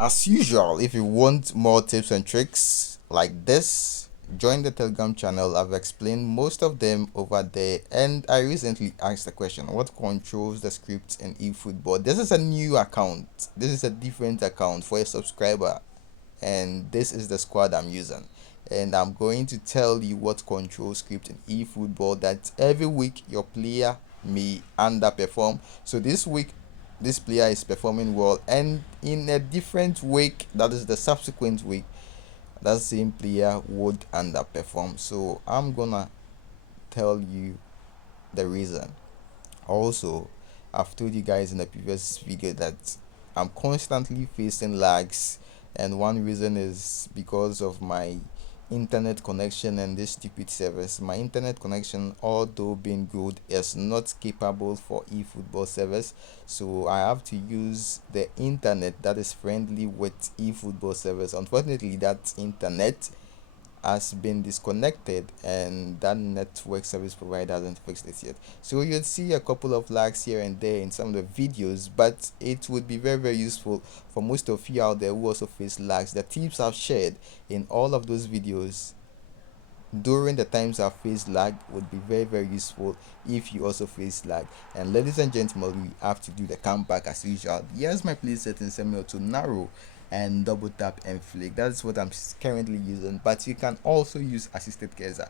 As usual, if you want more tips and tricks like this, join the Telegram channel. I've explained most of them over there. And I recently asked the question, what controls the script in eFootball? This is a new account. This is a different account for a subscriber. And this is the squad I'm using. And I'm going to tell you what control script in eFootball that every week your player may underperform. So this week this player is performing well, and in a different week, that is the subsequent week, that same player would underperform. So I'm gonna tell you the reason. Also, I've told you guys in the previous video that I'm constantly facing lags, and one reason is because of my internet connection and this stupid service. My internet connection, although being good, is not capable for eFootball service, so I have to use the internet that is friendly with eFootball service. Unfortunately, that internet has been disconnected and that network service provider hasn't fixed it yet. So you'd see a couple of lags here and there in some of the videos, but it would be very, very useful for most of you out there who also face lags. The tips I've shared in all of those videos during the times I've faced lag would be very, very useful if you also face lag. And ladies and gentlemen, we have to do the comeback as usual. Here's my play setting semi to narrow and double tap and flick. That's what I'm currently using, but you can also use assisted cursor.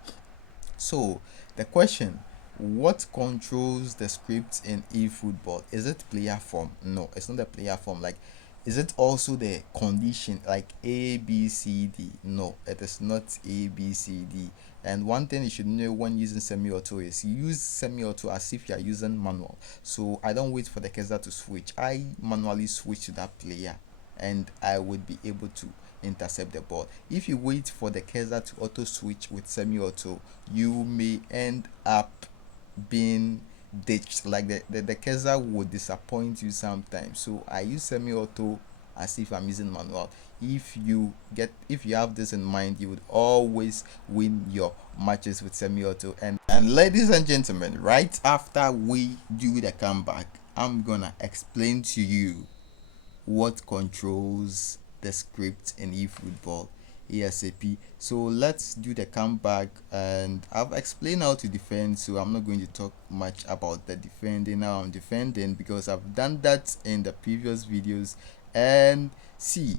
So the question, what controls the script in eFootball? Is it player form? No, it's not the player form. Like, is it also the condition like A, B, C, D? No, it is not A, B, C, D. And one thing you should know when using semi-auto is you use semi-auto as if you are using manual. So I don't wait for the cursor to switch. I manually switch to that player and I would be able to intercept the ball. If you wait for the cursor to auto switch with semi-auto, you may end up being ditched. Like the cursor would disappoint you sometimes. So I use semi-auto as if I'm using manual. If you have this in mind, you would always win your matches with semi-auto. And ladies and gentlemen, right after we do the comeback, I'm gonna explain to you what controls the script in eFootball ASAP. So let's do the comeback, and I've explained how to defend, so I'm not going to talk much about the defending. Now I'm defending because I've done that in the previous videos. And see,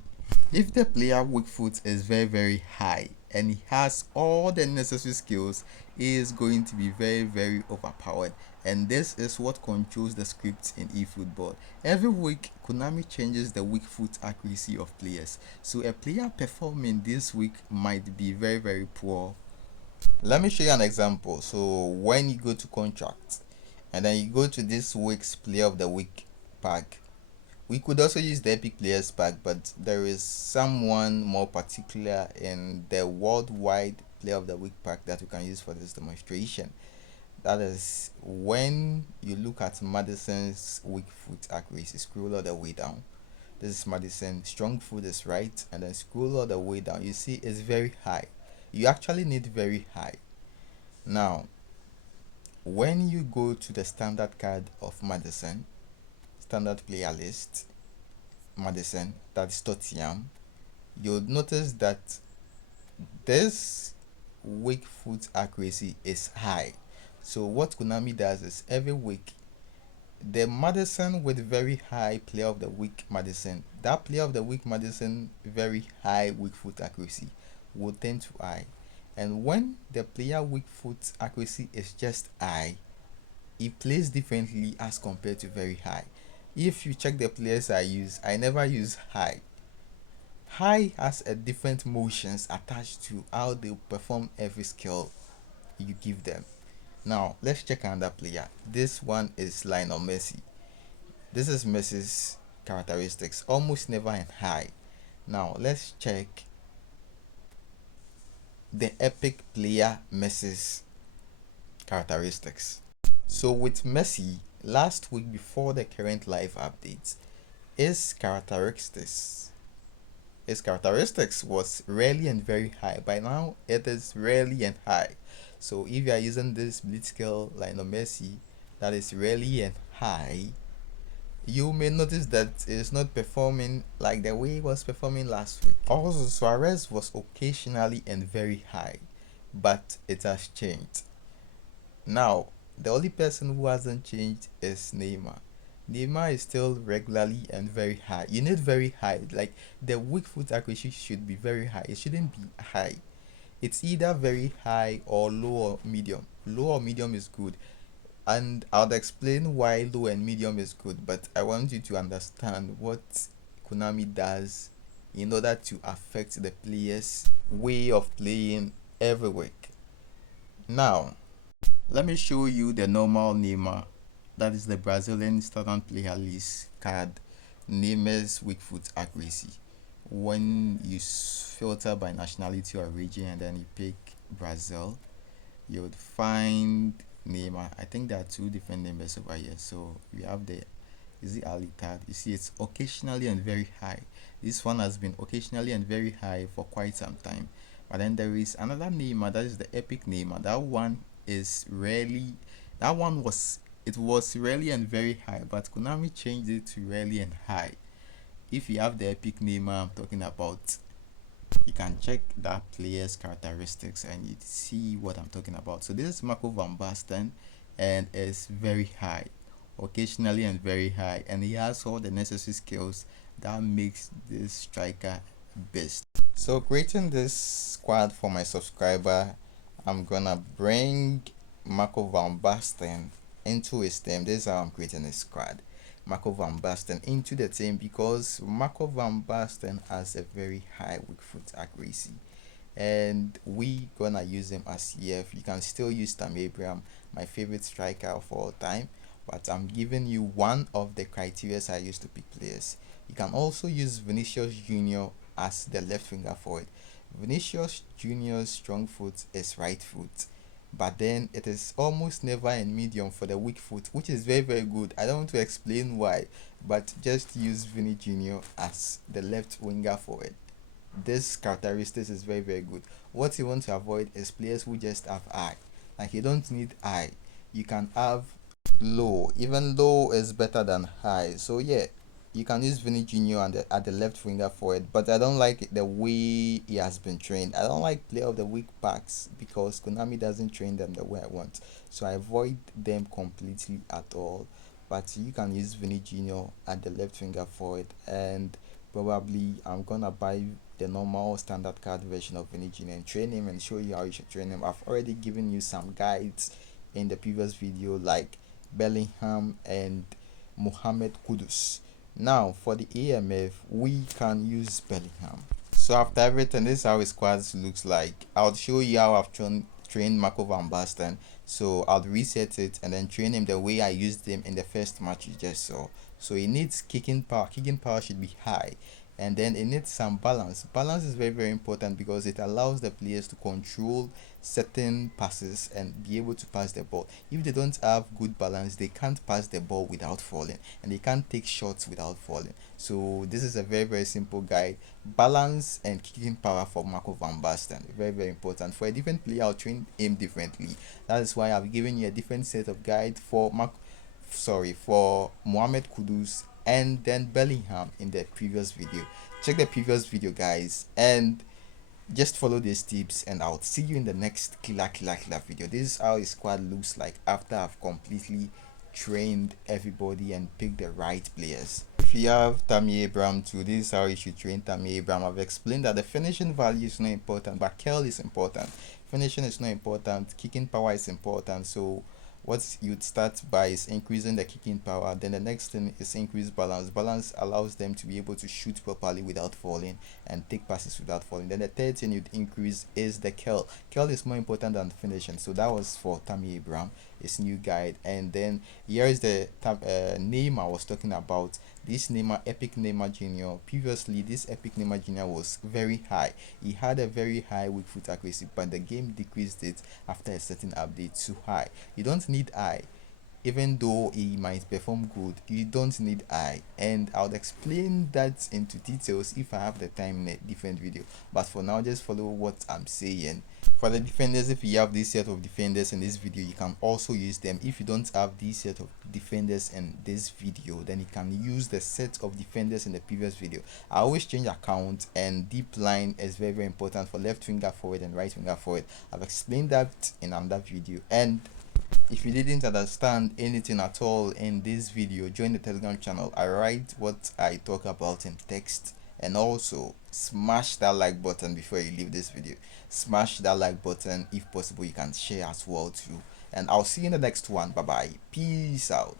if the player weak foot is very, very high and he has all the necessary skills, he is going to be very, very overpowered. And this is what controls the script in eFootball. Every week, Konami changes the weak foot accuracy of players. So a player performing this week might be very, very poor. Let me show you an example. So when you go to contract and then you go to this week's player of the week pack, we could also use the Epic Players pack, but there is someone more particular in the worldwide Player of the Week pack that we can use for this demonstration. That is when you look at Madison's weak foot accuracy, scroll all the way down. This is Madison. Strong foot is right, and then scroll all the way down. You see, it's very high. You actually need very high. Now, when you go to the standard card of Madison, standard player list, Madison, that's Tottenham, you'll notice that this weak foot accuracy is high. So what Konami does is every week the Madison with very high player of the week Madison, that player of the week Madison very high weak foot accuracy will tend to high. And when the player weak foot accuracy is just high, he plays differently as compared to very high. If you check the players I use, I never use high. High has a different motions attached to how they perform every skill you give them. Now let's check another player. This one is Lionel Messi. This is Messi's characteristics, almost never in high. Now let's check the epic player Messi's characteristics. So with Messi, last week before the current live updates, his characteristics was rarely and very high. By now, it is rarely and high. So if you are using this blitzskill Lionel Messi, that is rarely and high, you may notice that it's not performing like the way he was performing last week. Also, Suarez was occasionally and very high, but it has changed. Now, the only person who hasn't changed is Neymar. Neymar is still regularly and very high. You need very high. Like the weak foot accuracy should be very high. It shouldn't be high. It's either very high or low or medium. Low or medium is good. And I'll explain why low and medium is good, but I want you to understand what Konami does in order to affect the players' way of playing every week. Now, let me show you the normal Neymar. That is the Brazilian standard player list card. Neymar's weak foot accuracy. When you filter by nationality or region and then you pick Brazil, you would find Neymar. I think there are two different numbers over here. So we have the is it Alitad? You see, it's occasionally and very high. This one has been occasionally and very high for quite some time. But then there is another Neymar, that is the epic Neymar. That one is rarely. That one was it was rarely and very high, but Konami changed it to rarely and high. If you have the epic Neymar I'm talking about, you can check that player's characteristics and you see what I'm talking about. So this is Marco van Basten and is very high, occasionally and very high, and he has all the necessary skills that makes this striker best. So creating this squad for my subscriber, I'm gonna bring Marco van Basten into his team. This is how I'm creating a squad. Marco van Basten into the team because Marco van Basten has a very high weak foot accuracy, and we gonna use him as CF. You can still use Tammy Abraham, my favorite striker of all time, but I'm giving you one of the criteria I use to pick players. You can also use Vinicius Junior as the left winger for it. Vinicius Junior's strong foot is right foot, but then it is almost never in medium for the weak foot, which is very very good. I don't want to explain why, but just use Vinny Junior as the left winger for it. This characteristics is very very good. What you want to avoid is players who just have high. Like you don't need high. You can have low. Even low is better than high. So yeah, you can use Vinny Junior and at the left winger for it. But I don't like the way he has been trained. I don't like play of the weak backs because Konami doesn't train them the way I want. So I avoid them completely at all. But you can use Vinny Junior at the left winger for it, and probably I'm gonna buy the normal standard card version of Vinny Junior and train him and show you how you should train him. I've already given you some guides in the previous video, like Bellingham and Mohamed Kudus. Now for the AMF, we can use Bellingham. So after everything, this is how his squad looks like. I'll show you how I've trained Marco van Basten. So I'll reset it and then train him the way I used him in the first match you just saw. So he needs kicking power. Kicking power should be high, and then it needs some balance. Balance is very very important because it allows the players to control certain passes and be able to pass the ball. If they don't have good balance, they can't pass the ball without falling, and they can't take shots without falling. So this is a very very simple guide. Balance and kicking power for Marco van Basten, very very important. For a different player, I'll train him differently. That is why I've given you a different set of guide for for Mohamed Kudus and then Bellingham in the previous video. Check the previous video guys, and just follow these tips, and I'll see you in the next killer video. This is how a squad looks like after I've completely trained everybody and picked the right players. If you have Tammy Abraham too, this is how you should train Tammy Abraham. I've explained that the finishing value is not important, but curl is important. Finishing is not important, kicking power is important. So what you'd start by is increasing the kicking power. Then the next thing is increase balance. Balance allows them to be able to shoot properly without falling and take passes without falling. Then the third thing you'd increase is the curl. Curl is more important than finishing. So that was for Tammy Abraham, his new guide. And then here is the name I was talking about. This Neymar, Epic Neymar Junior. Previously, this Epic Neymar Junior was very high. He had a very high weak foot accuracy, but the game decreased it after a certain update to high. You don't need high. even though he might perform good, you don't need eye, and I'll explain that into details if I have the time in a different video. But for now, just follow what I'm saying. For the defenders, if you have this set of defenders in this video, you can also use them. If you don't have this set of defenders in this video, then you can use the set of defenders in the previous video. I always change account, and deep line is very, very important for left winger forward and right winger forward. I've explained that in another video. And if you didn't understand anything at all in this video, join the Telegram channel. I write what I talk about in text. And also smash that like button before you leave this video. Smash that like button. If possible, you can share as well too. And I'll see you in the next one. Bye bye. Peace out.